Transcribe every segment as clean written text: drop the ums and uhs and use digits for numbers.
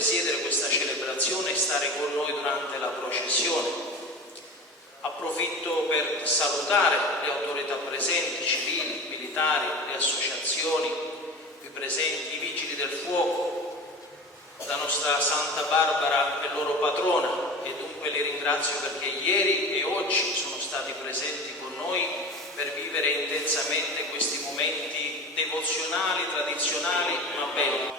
presiedere questa celebrazione e stare con noi durante la processione. Approfitto per salutare le autorità presenti, civili, militari, le associazioni, i presenti, i vigili del fuoco, la nostra Santa Barbara è loro patrona, e dunque li ringrazio perché ieri e oggi sono stati presenti con noi per vivere intensamente questi momenti devozionali, tradizionali, ma belli.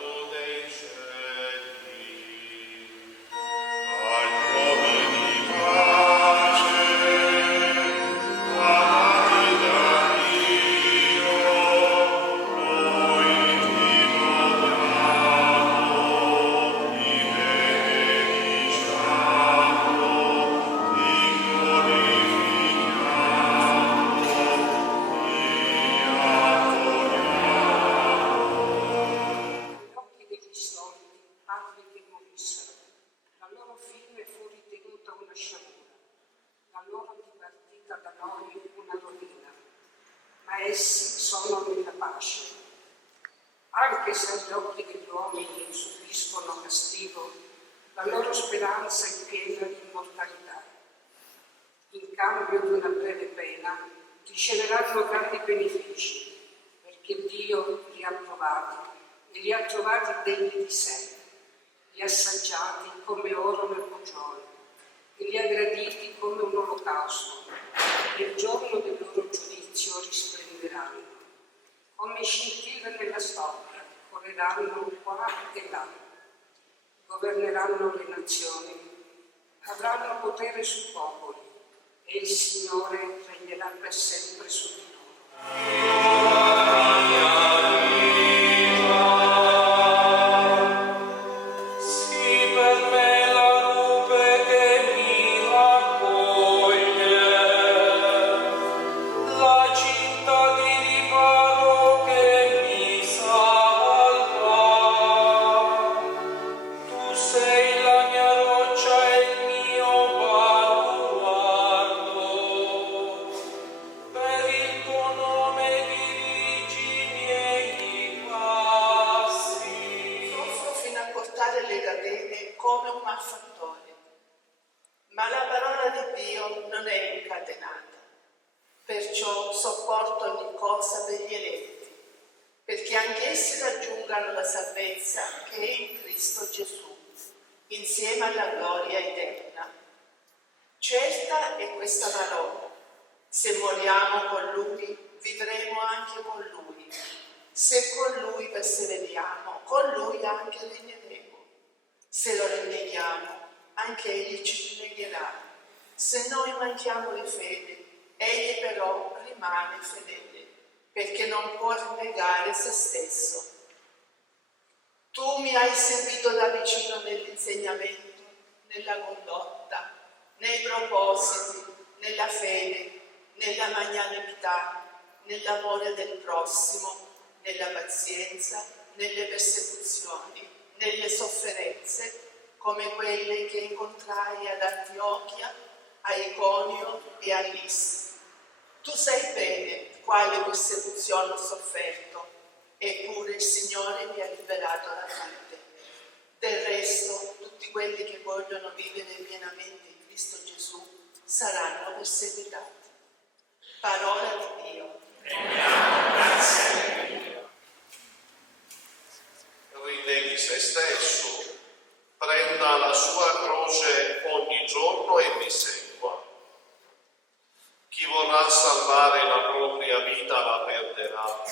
Essi sono nella pace. Anche se agli occhi degli uomini subiscono castigo, la loro speranza è piena di immortalità. In cambio di una breve pena riceveranno grandi benefici, perché Dio li ha provati e li ha trovati degni di sé, li ha assaggiati come oro nel cuciolo e li ha graditi come un olocausto. Nel giorno del loro giudizio risplenderanno, come scintille nella storia, correranno qua e là, governeranno le nazioni, avranno potere sui popoli e il Signore regnerà per sempre su di loro. Ma la parola di Dio non è incatenata, perciò sopporto ogni cosa per gli eletti, perché anch'essi raggiungano la salvezza che è in Cristo Gesù, insieme alla gloria eterna. Certa è questa parola: se moriamo con Lui, vivremo anche con Lui. Se con Lui perseveriamo, con Lui anche regneremo. Se lo rinneghiamo, anche Egli ci rinnegherà. Se noi manchiamo di fede, Egli però rimane fedele, perché non può rinnegare se stesso. Tu mi hai seguito da vicino nell'insegnamento, nella condotta, nei propositi, nella fede, nella magnanimità, nell'amore del prossimo, nella pazienza, nelle persecuzioni, nelle sofferenze, come quelle che incontrai ad Antiochia, a Iconio e a Listra. Tu sai bene quale persecuzione ho sofferto, eppure il Signore mi ha liberato da tutte. Del resto, tutti quelli che vogliono vivere pienamente in Cristo Gesù saranno perseguitati. Parola di Dio. Grazie. Rinneghi se stesso, prenda la sua croce ogni giorno e mi segua. Chi vorrà salvare la propria vita la perderà,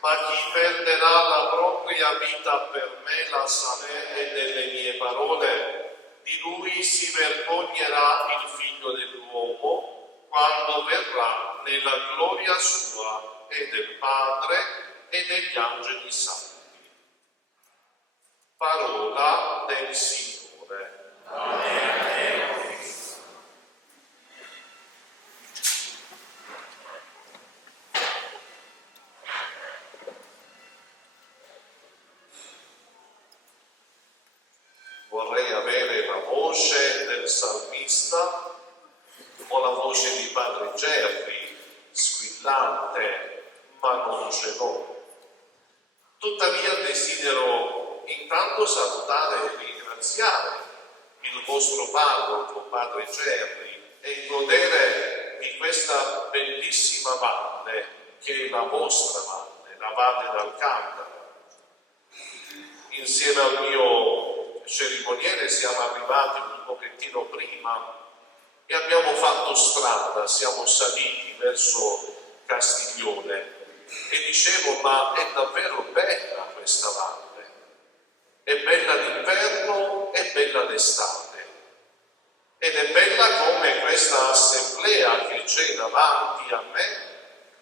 ma chi perderà la propria vita per me la salverà. E delle mie parole, di lui si vergognerà il Figlio dell'uomo quando verrà nella gloria sua e del Padre e degli angeli santi. Parola del Signore. Vorrei avere la voce del salmista o la voce di Padre Gerri, squillante, ma non ce l'ho. Tuttavia desidero intanto altrettanto salutare e ringraziare il vostro parroco, Padre Gerri, e godere di questa bellissima valle che è la vostra valle, la Valle d'Alcantara. Insieme al mio cerimoniere siamo arrivati un pochettino prima e abbiamo fatto strada, siamo saliti verso Castiglione e dicevo, ma è davvero bella questa valle, è bella d'inverno, è bella d'estate, ed è bella come questa assemblea che c'è davanti a me,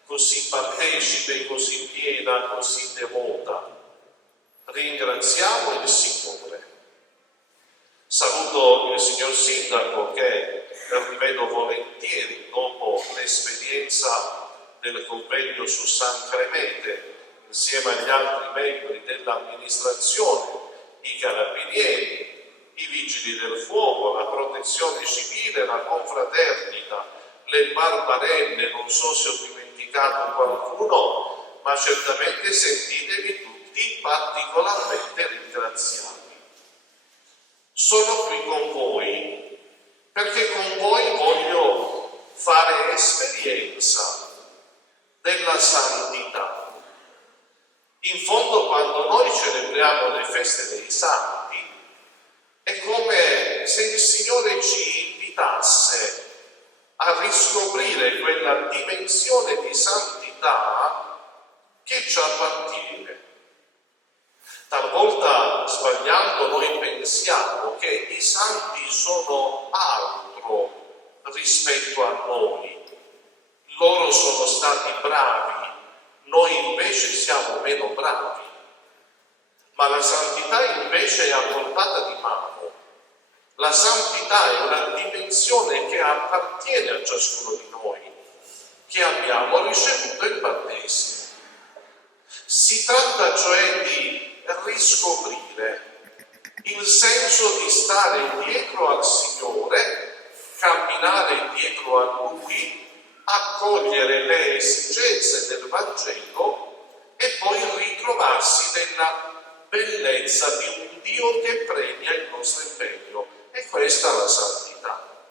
così partecipe, così piena, così devota. Ringraziamo il Signore. Saluto il signor Sindaco che rivedo volentieri dopo l'esperienza del convegno su San Clemente, insieme agli altri membri dell'amministrazione, i carabinieri, i vigili del fuoco, la protezione civile, la confraternita, le barbarelle, non so se ho dimenticato qualcuno, ma certamente sentitevi tutti particolarmente ringraziati. Sono qui con voi perché con voi voglio fare esperienza della santità. In fondo, quando noi celebriamo le feste dei santi, è come se il Signore ci invitasse a riscoprire quella dimensione di santità che ci appartiene. Talvolta, sbagliando, noi pensiamo che i santi sono altro rispetto a noi. Loro sono stati bravi, noi invece siamo meno bravi. Ma la santità invece è a portata di mano. La santità è una dimensione che appartiene a ciascuno di noi, che abbiamo ricevuto il battesimo. Si tratta cioè di riscoprire il senso di stare dietro al Signore, camminare dietro a Lui, accogliere le esigenze del Vangelo e poi ritrovarsi nella bellezza di un Dio che premia il nostro impegno. E questa è la santità.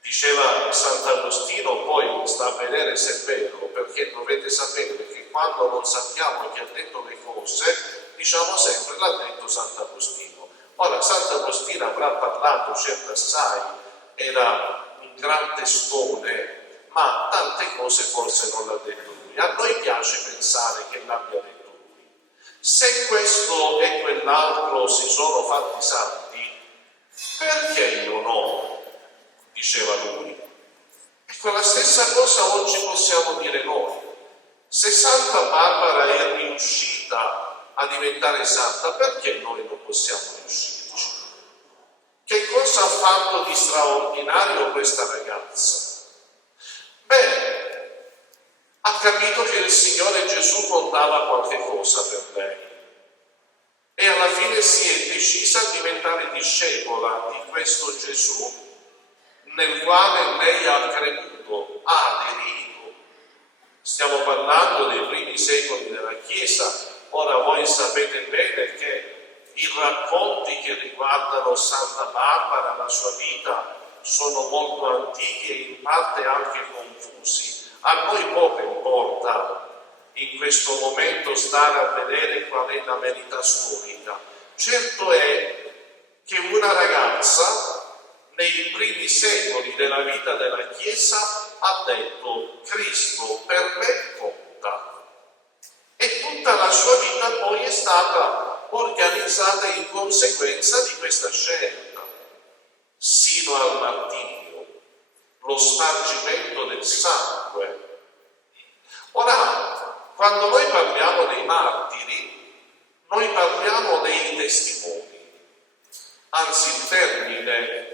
Diceva Sant'Agostino, poi sta a vedere se è vero, perché dovete sapere che quando non sappiamo chi ha detto le cose, diciamo sempre l'ha detto Sant'Agostino. Ora, Sant'Agostino avrà parlato certo assai, era un gran testone, ma tante cose forse non l'ha detto lui. A noi piace pensare che l'abbia detto lui. Se questo e quell'altro si sono fatti santi, perché io no? Diceva lui. Ecco, la stessa cosa oggi possiamo dire noi. Se Santa Barbara è riuscita a diventare santa, perché noi non possiamo riuscirci? Che cosa ha fatto di straordinario questa ragazza? Beh, ha capito che il Signore Gesù contava qualche cosa per lei e alla fine si è decisa a diventare discepola di questo Gesù nel quale lei ha creduto, ha aderito. Stiamo parlando dei primi secoli della Chiesa. Ora voi sapete bene che i racconti che riguardano Santa Barbara, la sua vita, sono molto antichi e in parte anche confusi. A noi poco importa in questo momento stare a vedere qual è la verità storica. Certo è che una ragazza nei primi secoli della vita della Chiesa ha detto: Cristo per me conta. E tutta la sua vita poi è stata organizzata in conseguenza di questa scelta, sino al martirio, lo spargimento del sangue. Ora, quando noi parliamo dei martiri, noi parliamo dei testimoni. Anzi, il termine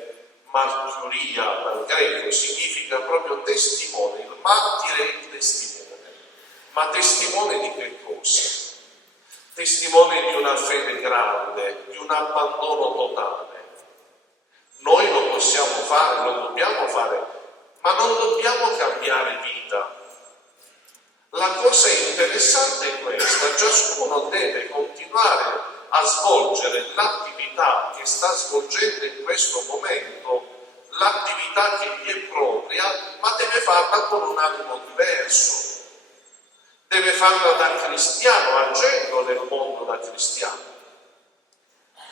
martiria dal greco significa proprio testimone. Il martire è il testimone. Ma testimone di che cosa? Testimone di una fede grande, di un abbandono totale. Noi lo possiamo fare, lo dobbiamo fare, ma non dobbiamo cambiare vita. La cosa interessante è questa: ciascuno deve continuare a a svolgere l'attività che sta svolgendo in questo momento, l'attività che gli è propria, ma deve farla con un animo diverso. Deve farla da cristiano, agendo nel mondo da cristiano.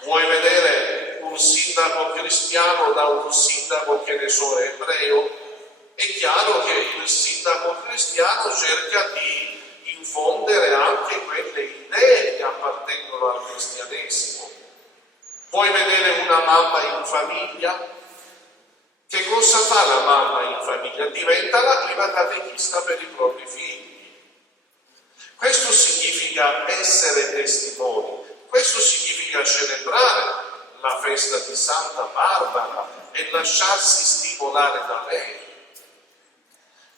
Vuoi vedere un sindaco cristiano da un sindaco, che ne so, ebreo? È chiaro che il sindaco cristiano cerca di infondere anche quelle idee che appartengono al cristianesimo. Vuoi vedere una mamma in famiglia? Che cosa fa la mamma in famiglia? Diventa la prima catechista per i propri figli. Questo significa essere testimoni, questo significa celebrare la festa di Santa Barbara e lasciarsi stimolare da lei.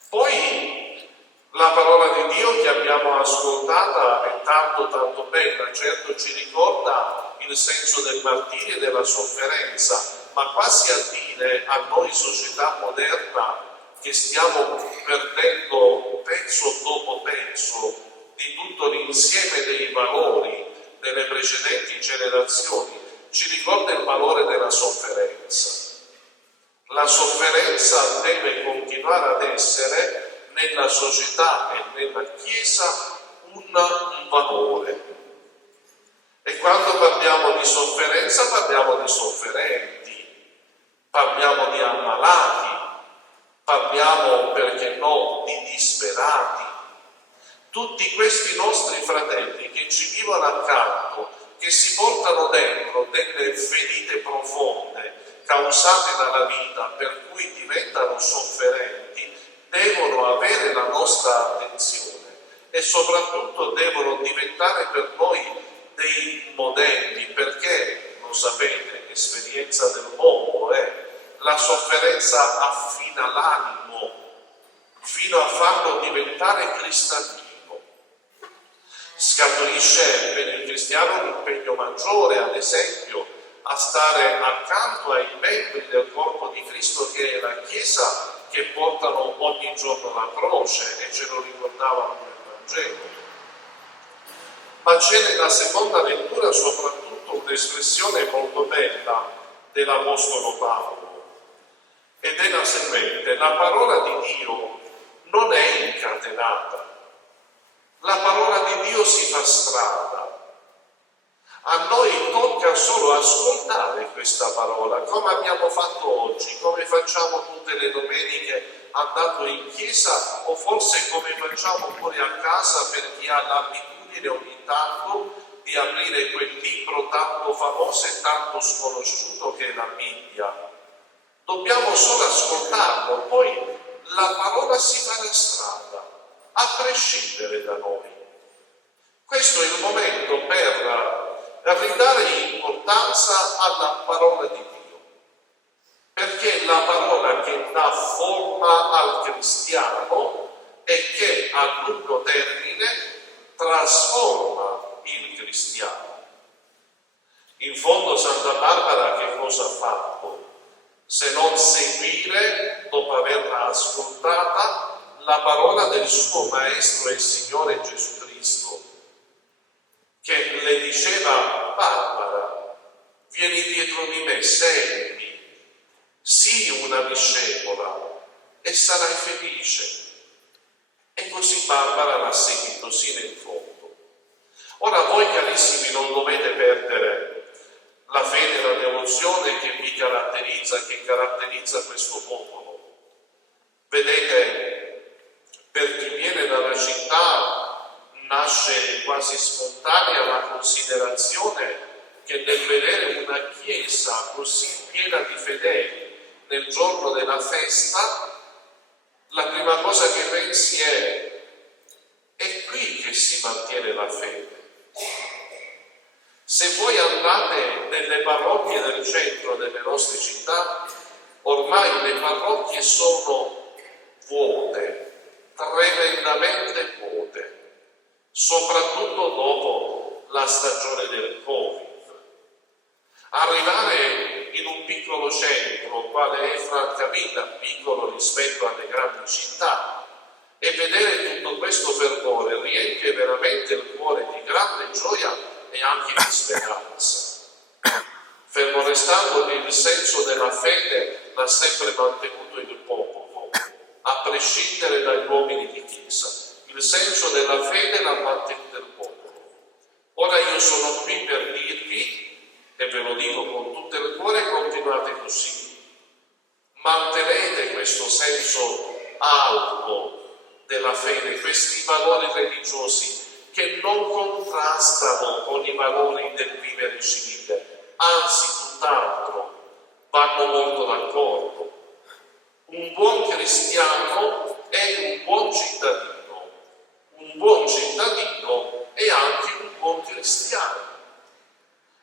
Poi la parola di Dio che abbiamo ascoltata è tanto bella, certo ci ricorda il senso del martirio e della sofferenza, ma quasi a dire a noi società moderna che stiamo perdendo pezzo dopo pezzo di tutto l'insieme dei valori delle precedenti generazioni, ci ricorda il valore della sofferenza. La sofferenza deve continuare ad essere nella società e nella Chiesa un valore. E quando parliamo di sofferenza parliamo di sofferenti, parliamo di ammalati, parliamo, perché no, di disperati. Tutti questi nostri fratelli che ci vivono accanto, che si portano dentro delle ferite profonde causate dalla vita, per cui diventano sofferenti, devono avere la nostra attenzione e soprattutto devono diventare per noi dei modelli, perché, lo sapete, l'esperienza del mondo è la sofferenza affina l'animo fino a farlo diventare cristallino. Scaturisce per il cristiano un impegno maggiore, ad esempio, a stare accanto ai membri del corpo di Cristo, che è la Chiesa, che portano ogni giorno la croce, e ce lo ricordava nel Vangelo. Ma c'è nella seconda lettura soprattutto un'espressione molto bella dell'Apostolo Paolo, ed è la seguente: la parola di Dio non è incatenata. La parola di Dio si fa strada. A noi tocca solo ascoltare questa parola, come abbiamo fatto oggi, come facciamo tutte le domeniche andando in chiesa, o forse come facciamo fuori a casa per chi ha l'abitudine ogni tanto di aprire quel libro tanto famoso e tanto sconosciuto che è la Bibbia. Dobbiamo solo ascoltarlo, poi la parola si farà strada, a prescindere da noi. Questo è il momento per ridare importanza alla parola di Dio, perché è la parola che dà forma al cristiano e che a lungo termine trasforma il cristiano. In fondo Santa Barbara che cosa ha fatto? Se non seguire, dopo averla ascoltata, la parola del suo Maestro e Signore Gesù Cristo, che le diceva: Barbara, vieni dietro di me, seguimi, sii una discepola e sarai felice. E così Barbara l'ha seguito sino in fondo. Ora voi, carissimi, non dovete perdere la fede e la devozione che vi caratterizza, che caratterizza questo popolo. Vedete, per chi viene dalla città nasce quasi spontanea la considerazione che nel vedere una chiesa così piena di fedeli nel giorno della festa, la prima cosa che pensi è qui che si mantiene la fede. Se voi andate nelle parrocchie del centro delle nostre città, ormai le parrocchie sono vuote, tremendamente vuote, soprattutto dopo la stagione del Covid. Arrivare in un piccolo centro, quale è Francavilla, piccolo rispetto alle grandi città, e vedere tutto questo fervore riempie veramente il cuore di grande gioia e anche di speranza. Fermo restando che il senso della fede l'ha sempre mantenuto il popolo, a prescindere dagli uomini di Chiesa. Il senso della fede l'ha mantenuto il popolo. Ora io sono qui per dirvi, e ve lo dico con tutto il cuore, continuate così. Mantenete questo senso alto della fede, questi valori religiosi che non contrastano con i valori del vivere civile, anzi tutt'altro, vanno molto d'accordo. Un buon cristiano è un buon cittadino, un buon cittadino è anche un buon cristiano.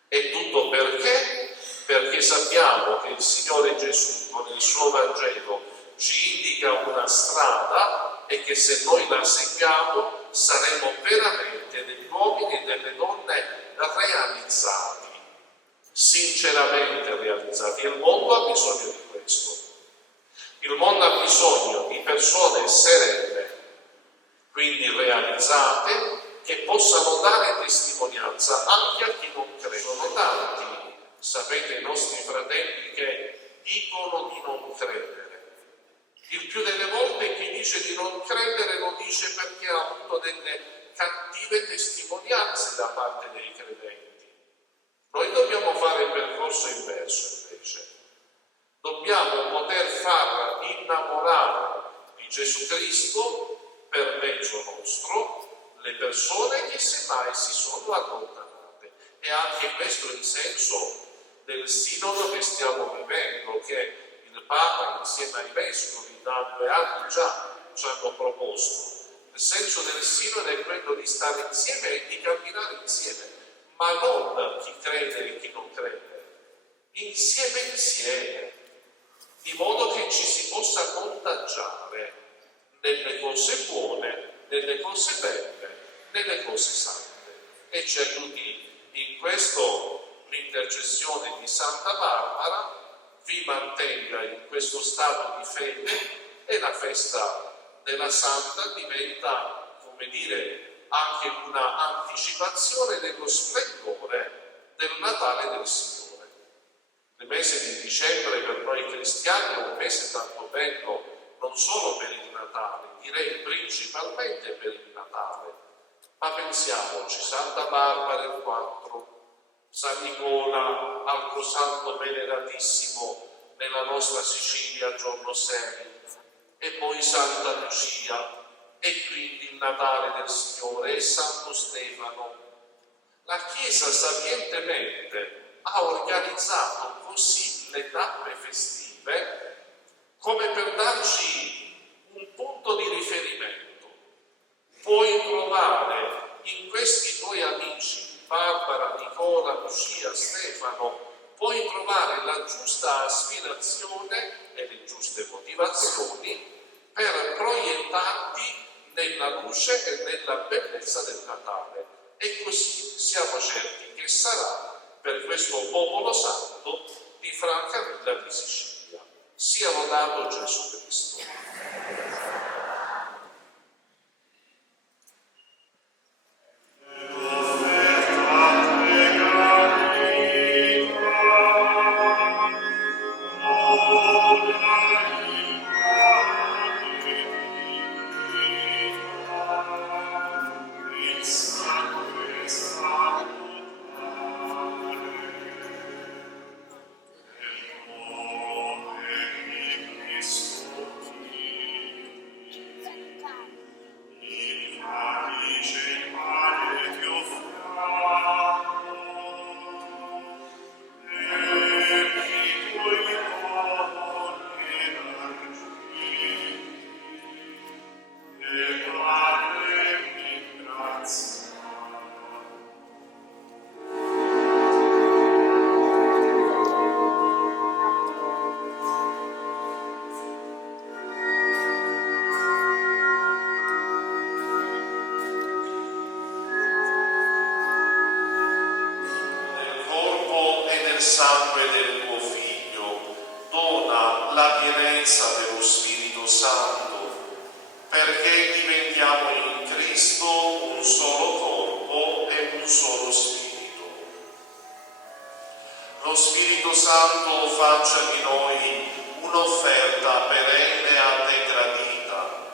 E tutto perché? Perché sappiamo che il Signore Gesù con il suo Vangelo ci indica una strada e che se noi la seguiamo saremo veramente degli uomini e delle donne realizzati, sinceramente realizzati. Il mondo ha bisogno di questo. Il mondo ha bisogno di persone serene, quindi realizzate, che possano dare testimonianza anche a chi non crede. Sono tanti, sapete, i nostri fratelli che dicono di non credere. Il più delle volte chi dice di non credere lo dice perché ha avuto delle cattive testimonianze da parte dei credenti. Noi dobbiamo fare il percorso inverso invece. Dobbiamo poter far innamorare di Gesù Cristo per mezzo nostro le persone che semmai si sono allontanate. E anche questo è il senso del sinodo che stiamo vivendo, che il Papa insieme ai vescovi da 2 anni già ci hanno proposto. Il senso del sinodo è quello di stare insieme e di camminare insieme, ma non chi crede e chi non crede, insieme, di modo che ci si possa contagiare nelle cose buone, nelle cose belle, nelle cose sante. E ci aiuti in questo l'intercessione di Santa Barbara, vi mantenga in questo stato di fede, e la festa della Santa diventa, come dire, anche una anticipazione dello splendore del Natale del Signore. Il mese di dicembre per noi cristiani è un mese tanto bello, non solo per il Natale, direi principalmente per il Natale, ma pensiamoci, Santa Barbara il 4, San Nicola, altro santo veneratissimo nella nostra Sicilia, giorno 6, e poi Santa Lucia, e quindi il Natale del Signore, e Santo Stefano. La Chiesa sapientemente ha organizzato così le tappe festive come per darci un punto di riferimento. Puoi trovare in questi tuoi amici, Barbara, Nicola, Lucia, Stefano, puoi trovare la giusta aspirazione e le giuste motivazioni per proiettarti nella luce e nella bellezza del Natale. E così siamo certi che sarà per questo popolo santo di Francavilla di Sicilia. Sia lodato Gesù Cristo. Sangue del tuo Figlio, dona la pienezza dello Spirito Santo, perché diventiamo in Cristo un solo corpo e un solo Spirito. lo Spirito Santo faccia di noi un'offerta perenne a te gradita,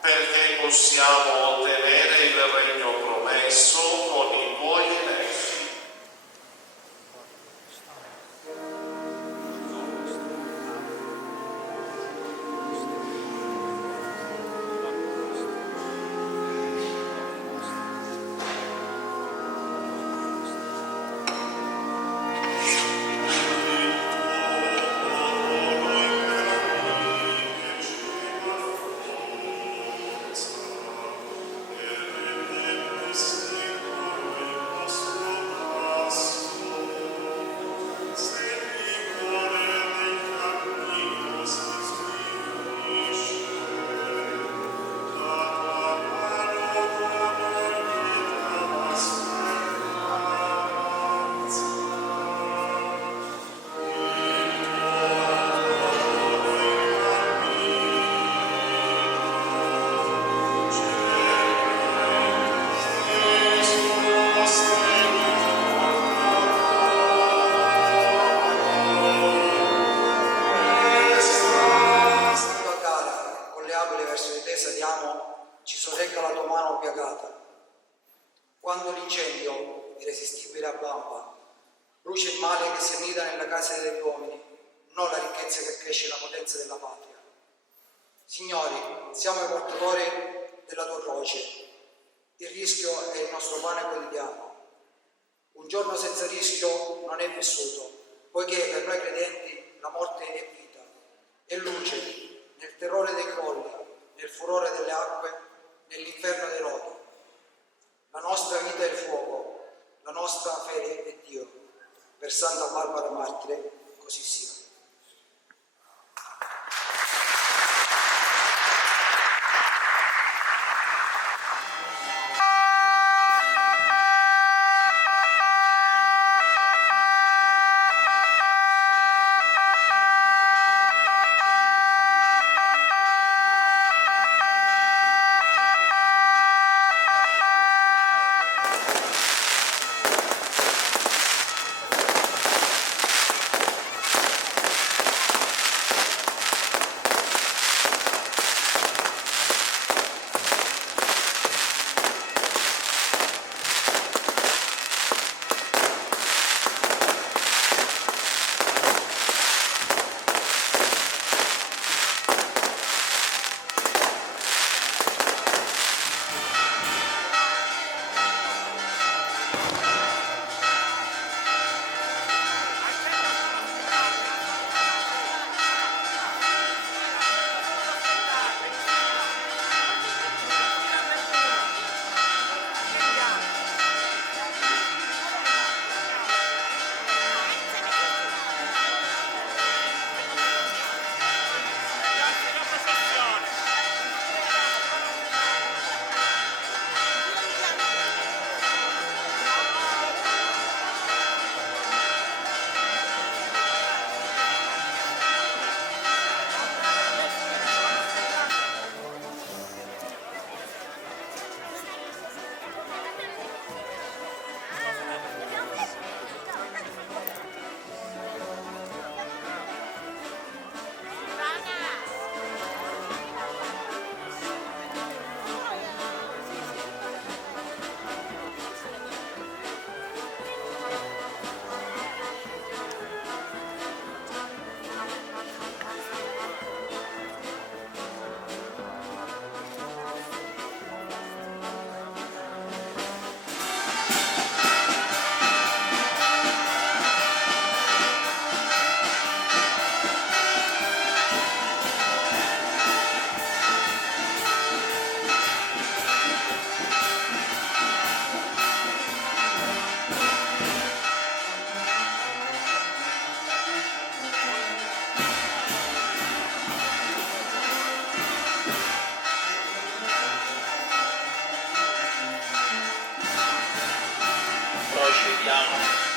perché possiamo ottenere il regno promesso con i tuoi eletti. Quando l'incendio irresistibile abbampa, luce il male che si annida nella casa degli uomini, non la ricchezza che cresce la potenza della patria. Signori, siamo i portatori della tua croce. Il rischio è il nostro pane quotidiano. Un giorno senza rischio non è vissuto, poiché per noi credenti la morte è vita, è luce, nel terrore dei crolli, nel furore delle acque, nell'inferno dei lodi. La nostra vita è il fuoco, la nostra fede è Dio. Per Santa Barbara Martire, così sia. Procediamo.